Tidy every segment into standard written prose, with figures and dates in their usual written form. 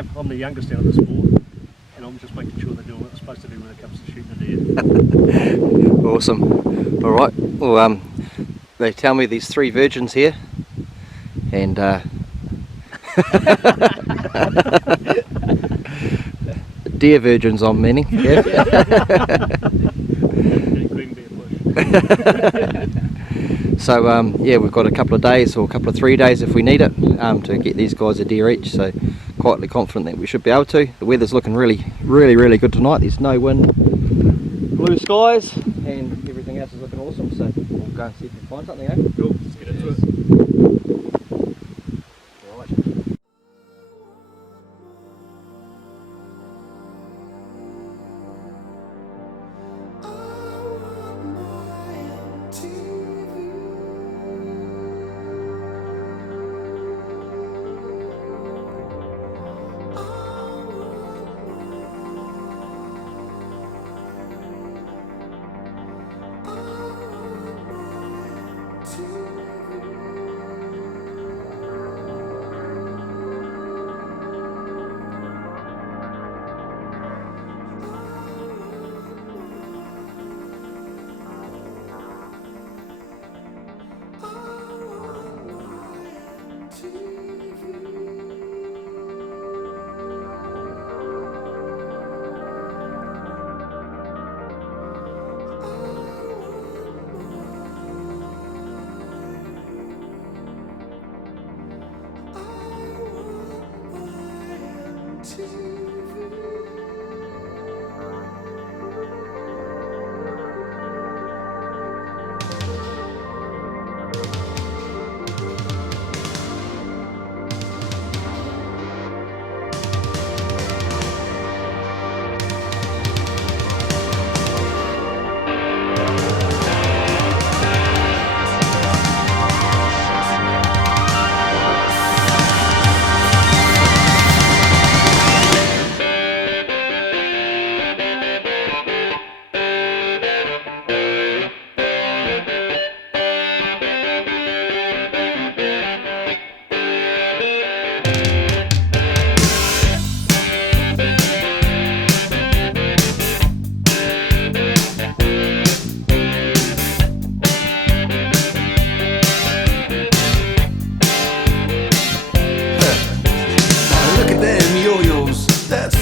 have. I'm the youngest out of this board, and I'm just making sure they're doing what they're supposed to do when it comes to shooting a deer. Awesome. All right. Well, they tell me there's 3 virgins here, and deer virgins I'm meaning. Yeah. So yeah, we've got a couple of days, or a couple of 3 days if we need it, to get these guys a deer each. So quietly confident that we should be able to. The weather's looking really good tonight. There's no wind, blue skies, and everything else is looking awesome. So we'll go and see if we can find something. Eh? Cool. Let's get into it.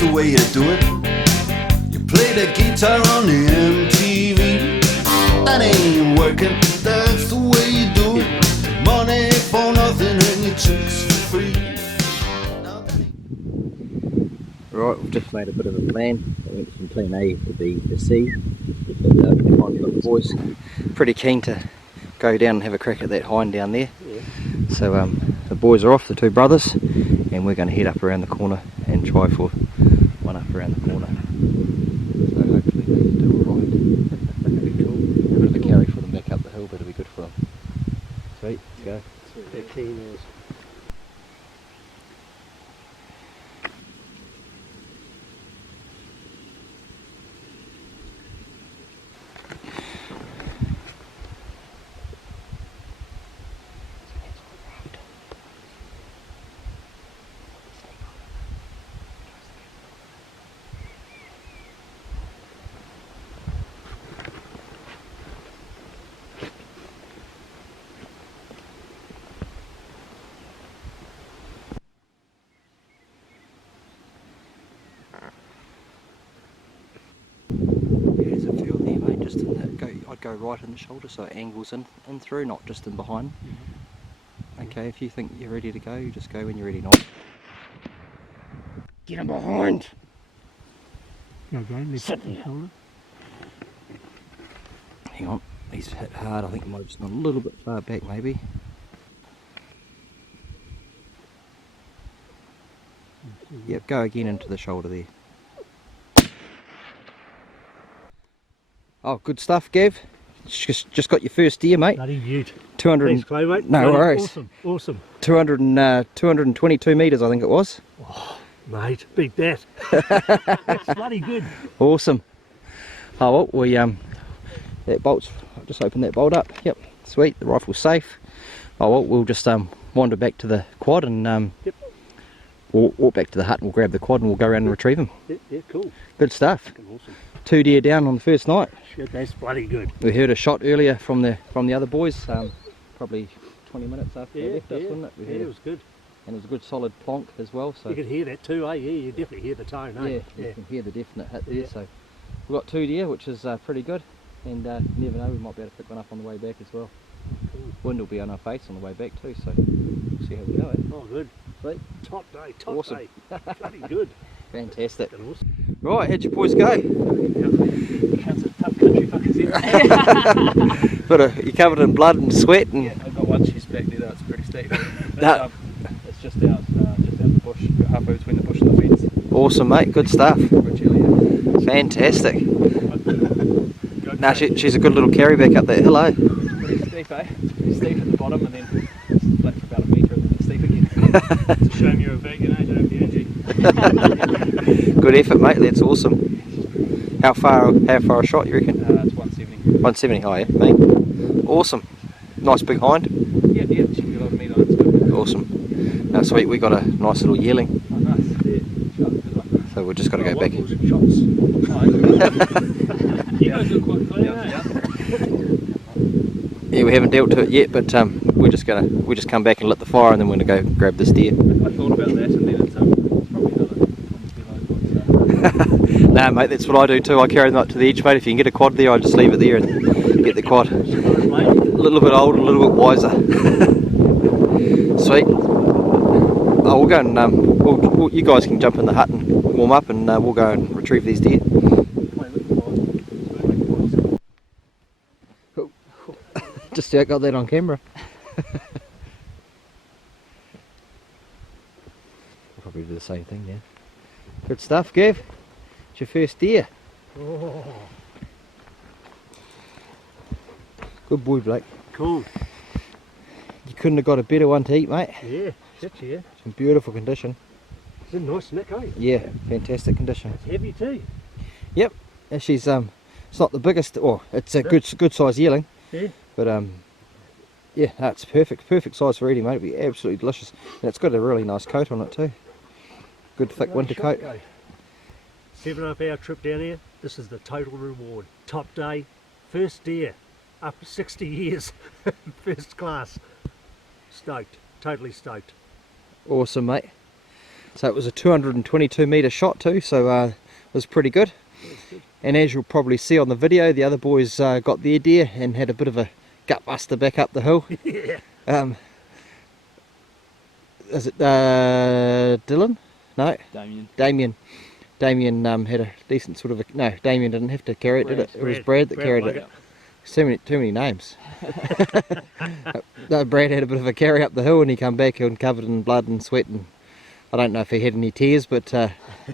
The way you do it. You play the guitar on the MTV. That ain't working, that's the way you do it. Money for nothing and your chicks for free. Right, we've just made a bit of a plan. I went from plan A to B to C. Finally got the boys pretty keen to go down and have a crack at that hind down there. Yeah. So the boys are off, the 2 brothers, and we're going to head up around the corner and try for one up around the corner. So hopefully they can do alright. That'd be cool. A bit of a carry for them back up the hill, but it'll be good for them. Sweet, let's go. They're keen as. I'd go right in the shoulder so it angles in through, not just in behind. Okay, if you think you're ready to go, you just go when you're ready. Not get him behind. No, go on, sit the shoulder. Hang on, he's hit hard. I think he might have just gone a little bit far back maybe. Yep, go again into the shoulder there. Oh, good stuff, Gav. Just got your first deer, mate. Bloody beaut. 200. Thanks, Clay, mate. No worries. Awesome, awesome. 222 metres, I think it was. Oh, mate, beat that. That's bloody good. Awesome. Oh well, we that bolt's. I'll just open that bolt up. Yep, sweet. The rifle's safe. Oh well, we'll just wander back to the quad and yep. walk back to the hut and we'll grab the quad and we'll go around and retrieve them. Yeah, cool. Good stuff. Fucking awesome. 2 deer down on the first night. Shit, that's bloody good. We heard a shot earlier from the other boys, probably 20 minutes after they left us, wasn't it? Yeah, it was good. And it was a good solid plonk as well. So You could hear that too, eh? Yeah, you definitely hear the tone, eh? yeah, you can hear the definite hit there. So we've got 2 deer, which is pretty good. And never know, we might be able to pick one up on the way back as well. Cool. Wind will be on our face on the way back too, so we'll see how we go. Oh, good. Sweet. Top day, top Awesome. day. Bloody good. Fantastic. Fucking awesome. Right, how'd your boys go? That's a tough country fuckers here. But you're covered in blood and sweat and Yeah, I've got one chest back there though, it's pretty steep. No. It's just out the bush, about halfway between the bush and the fence. awesome, mate. Good stuff. Rich area. Fantastic. Nah, she's a good little carry back up that hill, eh? It's pretty steep, eh? It's pretty steep at the bottom and then it's flat for about a metre and then it's steep again. It's a shame you're a vegan, eh? Don't have the energy. Good effort, mate. That's awesome. How far a shot you reckon? It's 170. 170. Oh yeah, mate. Awesome. Nice big hind. Yeah, should be a lot of meat on it, it's good. Awesome. Now, sweet. We got a nice little yearling, Oh, nice. Yeah, good one. so we've just got to go back. Shots. You guys look quite clean, eh? Yeah, we haven't dealt to it yet, but we just come back and lit the fire, and then we're gonna go grab this deer. I thought about that and then it's probably another Nah, mate, that's what I do too. I carry them up to the edge, mate. If you can get a quad there, I just leave it there and get the quad. A little bit older, a little bit wiser. Sweet. Oh, we'll go and you guys can jump in the hut and warm up, and we'll go and retrieve these deer. Just got that on camera. We'll probably do the same thing now. Good stuff, Gav. It's your first deer. Oh, Good boy, Blake. cool. You couldn't have got a better one to eat, mate. Yeah, shit, yeah. It's in beautiful condition. It's a nice neck, eh? Yeah, fantastic condition. It's heavy too. Yep. And she's it's not the biggest, or it's a good size yearling. Yeah. But yeah, that's perfect size for eating, mate. It'd be absolutely delicious. And it's got a really nice coat on it too. Good thick winter coat. 7.5 hour trip down here. This is the total reward. Top day, first deer, after 60 years, first class. Stoked, totally stoked. Awesome, mate. So it was a 222 metre shot too, so it was pretty good. And as you'll probably see on the video, the other boys got their deer and had a bit of a gut buster back up the hill. Yeah. Is it Dylan? No, Damien. Damien had a decent sort of no, Damien didn't have to carry it, did it? It was Brad that carried it. Too many names. No, Brad had a bit of a carry up the hill and he come back and covered in blood and sweat, and I don't know if he had any tears, but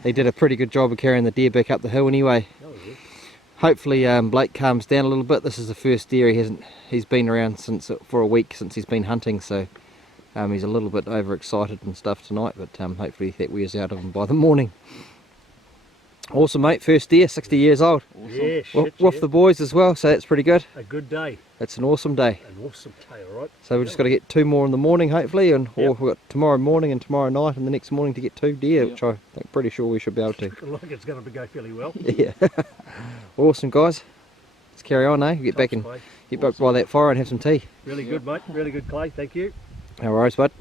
he did a pretty good job of carrying the deer back up the hill anyway. Oh, yeah. Hopefully Blake calms down a little bit. This is the first deer he's been around for a week since he's been hunting, so he's a little bit overexcited and stuff tonight, but hopefully that wears out of him by the morning. Awesome, mate. First deer, 60 years old. Awesome. Yeah, shit, With the boys as well, so that's pretty good. A good day. It's an awesome day. An awesome day, alright. So we've just got to get 2 more in the morning, hopefully, and or we've got tomorrow morning and tomorrow night and the next morning to get 2 deer, which I think pretty sure we should be able to. Like it's going to go fairly well. Yeah. Awesome, guys. Let's carry on, eh? Get back and get back by that fire and have some tea. Really good, mate. Really good, Clay. Thank you. No worries, bud.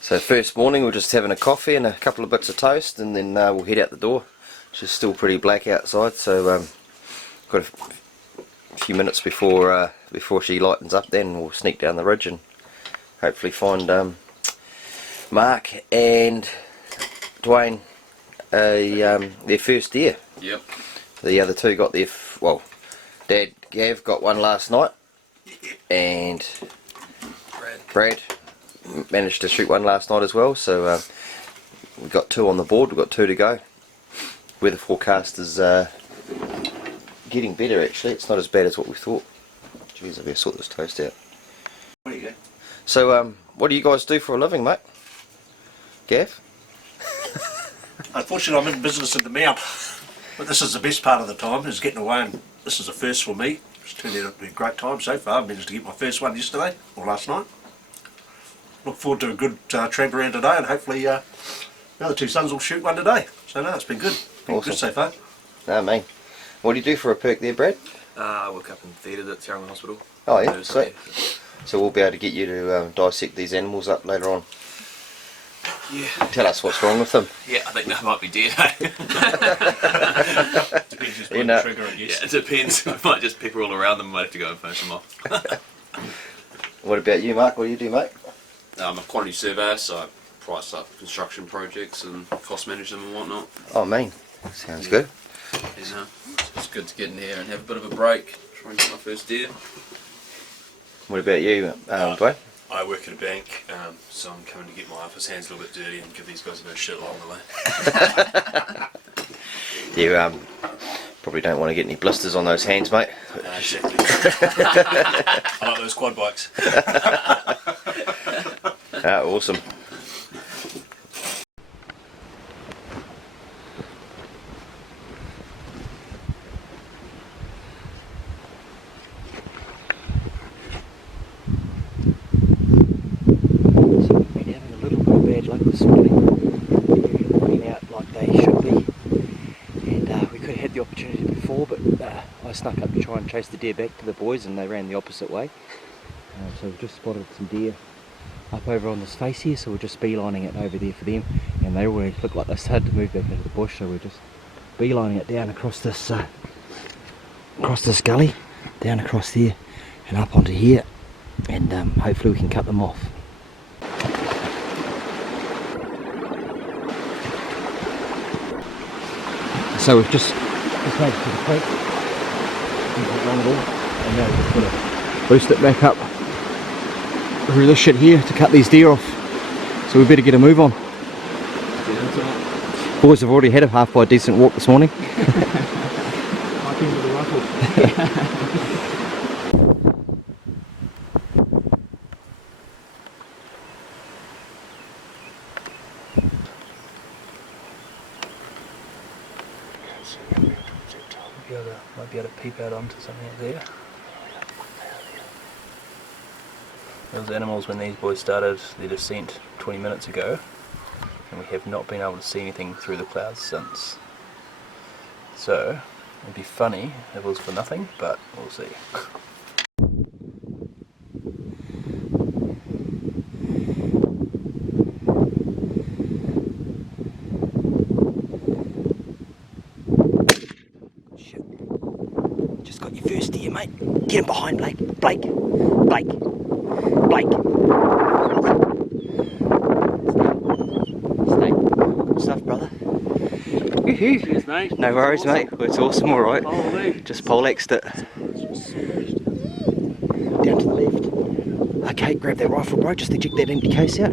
So first morning we're just having a coffee and a couple of bits of toast, and then we'll head out the door. It's just still pretty black outside, so got a few minutes before she lightens up. Then we'll sneak down the ridge and hopefully find Mark and Dwayne their first deer. Yep. The other two got their Dad Gav got one last night, and Brad managed to shoot one last night as well, so we've got 2 on the board. We've got 2 to go. Weather forecast is getting better, actually. It's not as bad as what we thought. Jeez, I better sort this toast out. There you go. So what do you guys do for a living, mate? Gav? Unfortunately, I'm in business at the mount, but this is the best part of the time, is getting away and this is a first for me. It's turned out to be a great time so far. I managed to get my first one yesterday, or last night. Look forward to a good tramp around today, and hopefully the other two sons will shoot one today. So no, it's been good. Been Awesome. good so far. No, man. What do you do for a perk there, Brad? I work up in theatre at Tauranga Hospital. Oh, yeah, Thursday. sweet. So we'll be able to get you to dissect these animals up later on. Yeah. Tell us what's wrong with them. Yeah, I think they might be dead. Depends just You on know. the trigger, I guess. Yeah, it depends. I might just pepper all around them. I might have to go and finish them off. What about you, Mark? What do you do, mate? I'm a quantity surveyor, so I price up construction projects and cost manage them and whatnot. Oh, man. Sounds good. You know, it's good to get in here and have a bit of a break. Try and get my first deer. What about you, Dwayne? I work at a bank, so I'm coming to get my office hands a little bit dirty and give these guys a bit of shit along the way. You probably don't want to get any blisters on those hands, mate. Exactly. I like those quad bikes. Awesome. So we've been having a little bit of bad luck this morning. They've been out like they should be. And we could have had the opportunity before, but I snuck up to try and chase the deer back to the boys and they ran the opposite way. So we've just spotted some deer up over on this face here, so we're just beelining it over there for them. And they already look like they started to move back into the bush, so we're just beelining it down across this gully, down across there and up onto here, and hopefully we can cut them off. So we've just made it to the creek, and now we're just going to boost it back up through this shit here to cut these deer off. So we better get a move on. Boys have already had a half by decent walk this morning. I came with a rifle. Might be able to peep out onto something up there. Those animals, when these boys started their descent 20 minutes ago, and we have not been able to see anything through the clouds since. So, it'd be funny if it was for nothing, but we'll see. Just got your first deer, mate. Get him behind, Blake. Blake. Blake. Blake. Stay. Good stuff, brother. Cheers, mate. No worries, mate. It's awesome, alright. Holy. Just poleaxed it. Down to the left. Okay, grab that rifle, bro. Just eject that empty case out.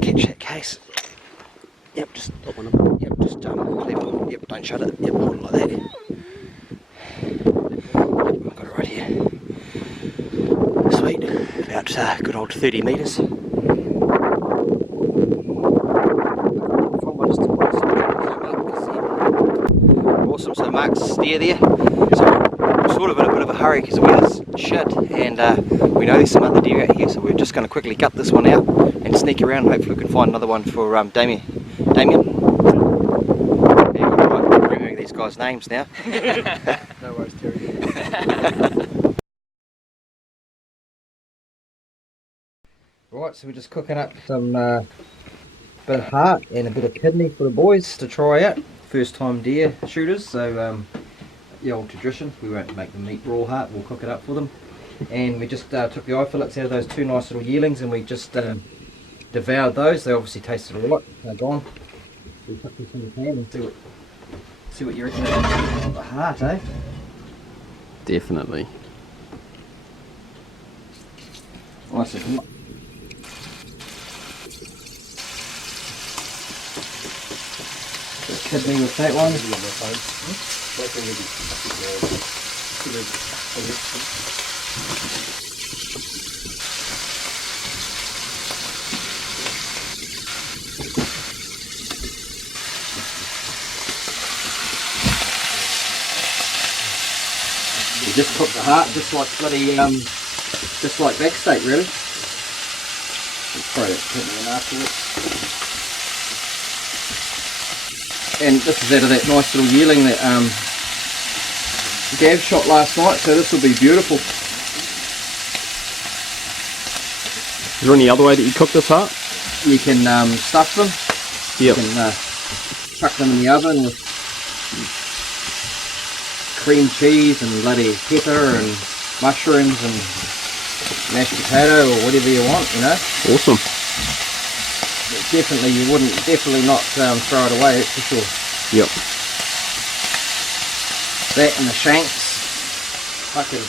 Catch that case. Yep, just leave it. Yep, don't shut it. Yep, hold it like that. I've got it right here. Sweet. About good old 30 metres. Awesome, so Mark's steer there. So we're sort of in a bit of a hurry because the weather's shit, and we know there's some other deer out here, so we're just going to quickly gut this one out and sneak around. Hopefully we can find another one for Damien. Yeah, we're remembering these guys' names now. No worries, Terry. Right, so we're just cooking up some bit of heart and a bit of kidney for the boys to try out. First time deer shooters, so the old tradition, we won't make them eat raw heart, we'll cook it up for them. And we just took the eye fillets out of those two nice little yearlings and we just devoured those. They obviously tasted a lot. They're gone. We'll tuck this in the pan and see what you reckon of the heart, eh? Definitely. Nice and hot. Kidney with that one. just cooked the heart, just like bloody, just like back steak, really. Let's throw that kidney in afterwards. And this is out of that nice little yearling that Gav shot last night, so this will be beautiful. Is there any other way that you cook this heart? You can stuff them. Yep. You can chuck them in the oven with cream cheese and bloody pepper and mushrooms and mashed potato or whatever you want, you know. Awesome. But definitely, you wouldn't, definitely not throw it away, that's for sure. Yep. That and the shanks, fucking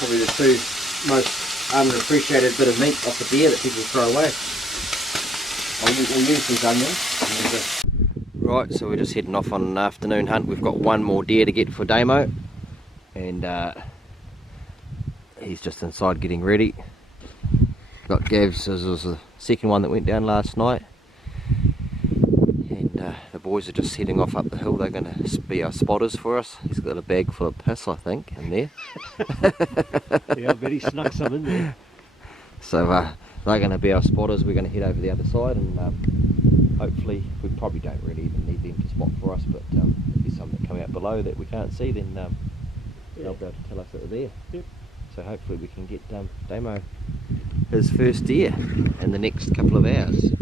probably the two most underappreciated bit of meat off the deer that people throw away. We'll use these onions. Right, so we're just heading off on an afternoon hunt. We've got one more deer to get for Damo, and he's just inside getting ready. Got Gav's, this was the second one that went down last night, and the boys are just heading off up the hill. They're going to be our spotters for us. He's got a bag full of piss, I think, in there. Yeah, I bet he snuck some in there. So they're going to be our spotters. We're going to head over the other side, and hopefully, we probably don't really even need them to spot for us, but if there's some that come out below that we can't see, then they'll be able to tell us that they're there. Yep. So hopefully we can get Damo his first deer in the next couple of hours.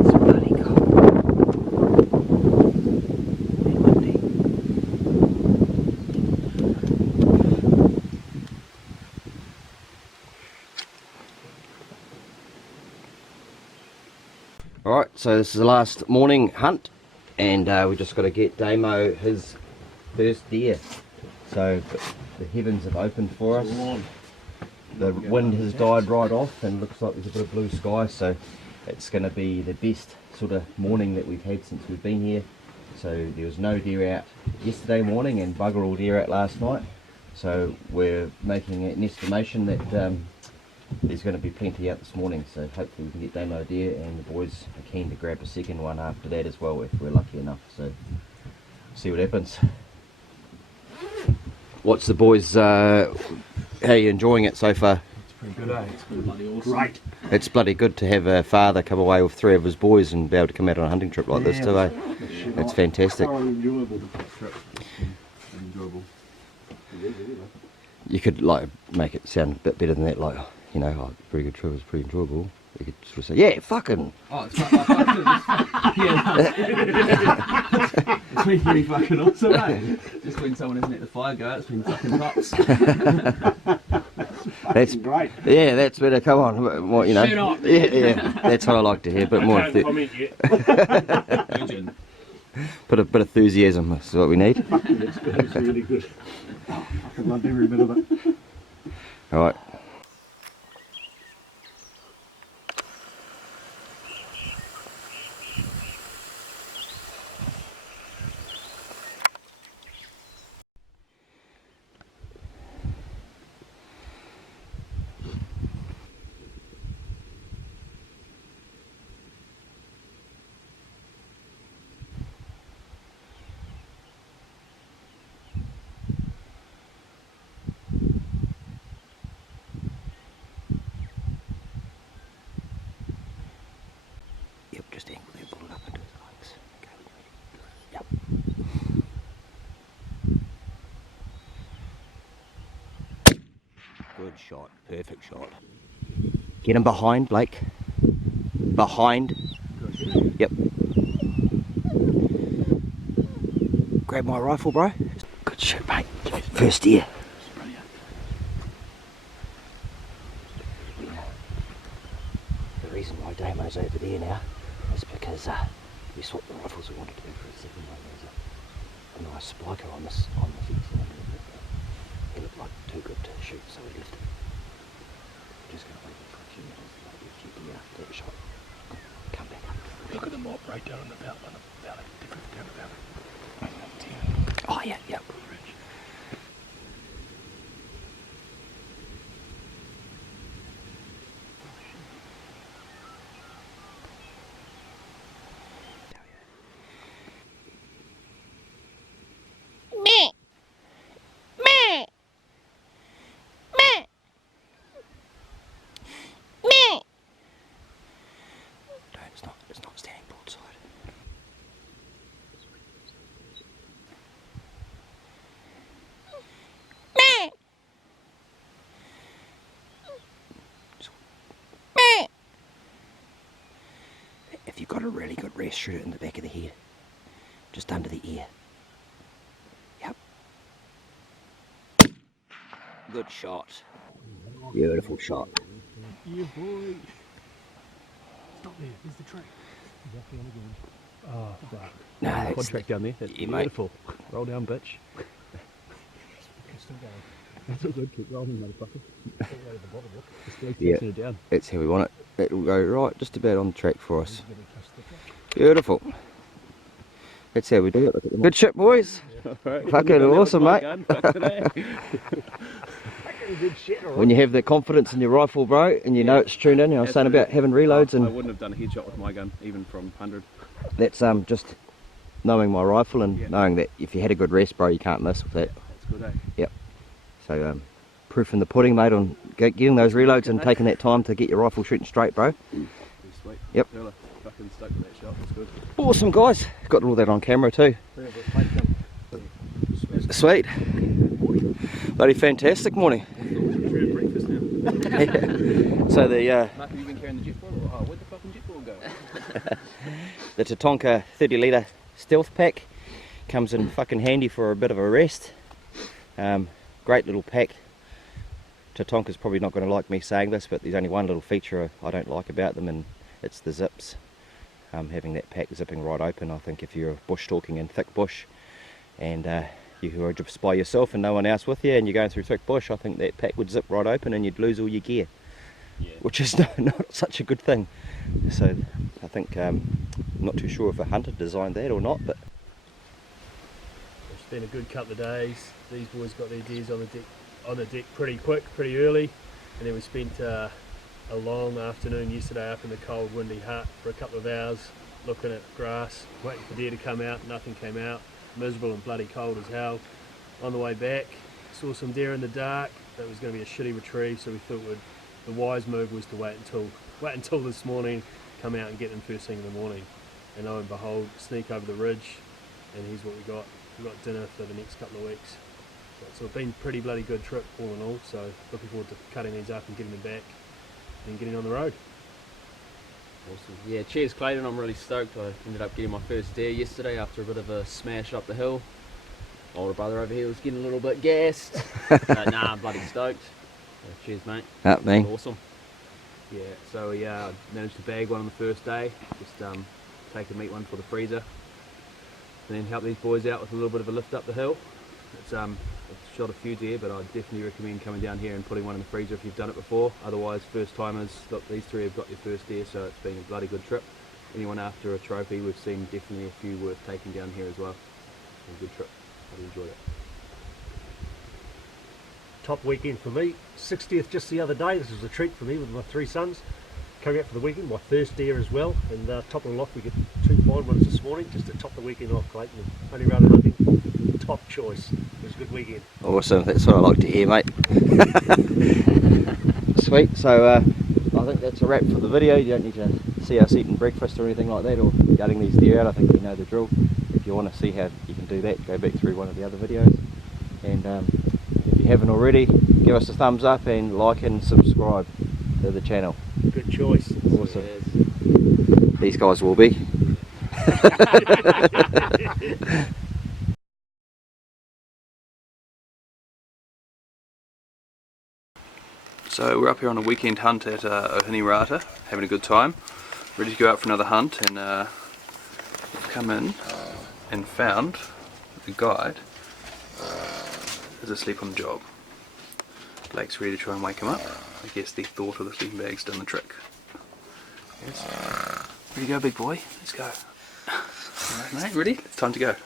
It's bloody cold. And windy. Alright, so this is the last morning hunt, and we just got to get Damo his first deer. So the heavens have opened for us. The wind has died right off and looks like there's a bit of blue sky, so it's going to be the best sort of morning that we've had since we've been here. So there was no deer out yesterday morning and bugger all deer out last night. So we're making an estimation that there's going to be plenty out this morning, so hopefully we can get Damo a deer, and the boys are keen to grab a second one after that as well if we're lucky enough, so see what happens. What's the boys, how are you enjoying it so far? It's pretty good, eh? It's been bloody awesome. Right. It's bloody good to have a father come away with 3 of his boys and be able to come out on a hunting trip like this too, eh? It's fantastic. Enjoyable trip. Enjoyable. You could like make it sound a bit better than that, like, you know, oh, very good trip, it was pretty enjoyable. You could sort of say, yeah, fucking. Oh, it's it's been pretty fucking awesome, eh? Just when someone isn't at the fire go, it's been fucking tops. That's Great. yeah, that's better. Come on, what, you know? Shut up. Yeah, that's what I like to hear. A bit more, Don't comment yet. Legend. bit of enthusiasm is what we need. It's really good. I loved every bit of it. All right. Yep, just angle that bullet up into his legs. Okay. Yep. Good shot, perfect shot. Get him behind, Blake. Behind. Yep. Grab my rifle, bro. Good shot, mate. First deer. The reason why Damo's over there now is because we swapped the rifles we wanted to do for a second one. There's a nice spiker on the fence, and he looked like too good to shoot, so we left it. We're just going to wait for a few minutes, maybe a few deer after that shot. Come back up. Look at the mob right down on the valley, different down the valley. Oh yeah, yeah. if you've got a really good rest, shoot it in the back of the head. Just under the ear. Yep. Good shot. Beautiful shot. Yeah, boy. Stop there. There's the track. Exactly on again. Oh, fuck. No, Quad that's track down there. That's yeah, mate. beautiful. Roll down, bitch. Still going. That's all good. Keep rolling, motherfucker. Still right at the bottom, look. Just like Yeah. it down. That's how we want it. It'll go right just about on the track for us. He's gonna touch the track. Beautiful. That's how we do it. Look at them. Good shit, boys. Right. Fucking awesome, mate. Good shit, all right. When you have that confidence in your rifle, bro, and you know it's tuned in, I was saying about having reloads, I and wouldn't have done a headshot with my gun, even from 100. that's just knowing my rifle and Yeah. knowing that if you had a good rest, bro, you can't miss with that. That's good, eh? So proof in the pudding, mate, on getting those reloads and taking that time to get your rifle shooting straight, bro. Pretty sweet. Yep. Really fucking stoked with that shot. That's good. Awesome, guys. Got all that on camera too. Sweet. Bloody fantastic morning. We're breakfast now. So the Mark, have you been carrying the jet ball? Oh, where'd the fucking jet ball go? the Tatonka 30 litre stealth pack comes in fucking handy for a bit of a rest. Great little pack. Tatonka's probably not going to like me saying this, but there's only one little feature I don't like about them, and it's the zips. Having that pack zipping right open. I think if you're bush stalking in thick bush and you who are just by yourself and no one else with you and you're going through thick bush, I think that pack would zip right open and you'd lose all your gear. Yeah. Which is not such a good thing. So I think, I'm not too sure if a hunter designed that or not, but It's been a good couple of days. These boys got their deers on the deck pretty quick, pretty early, and then we spent a long afternoon yesterday up in the cold windy hut for a couple of hours looking at grass, waiting for deer to come out. Nothing came out. Miserable and bloody cold as hell. On the way back, saw some deer in the dark. That was going to be a shitty retrieve, so we thought the wise move was to wait until this morning, come out and get them first thing in the morning. And lo and behold, sneak over the ridge, and here's what we got. We got dinner for the next couple of weeks. So it's been a pretty bloody good trip all in all. So looking forward to cutting these up and getting them back, and getting on the road. Awesome. Yeah, cheers Clayton, I'm really stoked. I ended up getting my first deer yesterday after a bit of a smash up the hill. My older brother over here was getting a little bit gassed. So, nah, I'm bloody stoked. Cheers mate. up me. Awesome. Yeah, so we managed to bag one on the first day. Just take a meat one for the freezer. And then help these boys out with a little bit of a lift up the hill. I've shot a few deer, but I'd definitely recommend coming down here and putting one in the freezer if you've done it before. Otherwise, first timers, look, these three have got their first deer, so it's been a bloody good trip. Anyone after a trophy, we've seen definitely a few worth taking down here as well. It's been a good trip. I've enjoyed it. Top weekend for me. 60th just the other day. This was a treat for me with my three sons. Coming out for the weekend, my first deer as well. And top of the lot, we get two fine ones this morning just to top the weekend off, Clayton. Only rather hunting. Top choice. It was a good weekend. Awesome, that's what I like to hear, mate. Sweet, so I think that's a wrap for the video. You don't need to see us eating breakfast or anything like that, or gutting these deer out. I think you know the drill. If you want to see how you can do that, go back through one of the other videos. And if you haven't already, give us a thumbs up and like and subscribe to the channel. Good choice. Awesome. These guys will be. So we're up here on a weekend hunt at Wairarapa, having a good time, ready to go out for another hunt, and we've come in and found the guide is asleep on the job. Blake's ready to try and wake him up. I guess the thought of the sleeping bag's done the trick. Yes. Ready to go, big boy? Let's go. Alright mate, ready? It's time to go.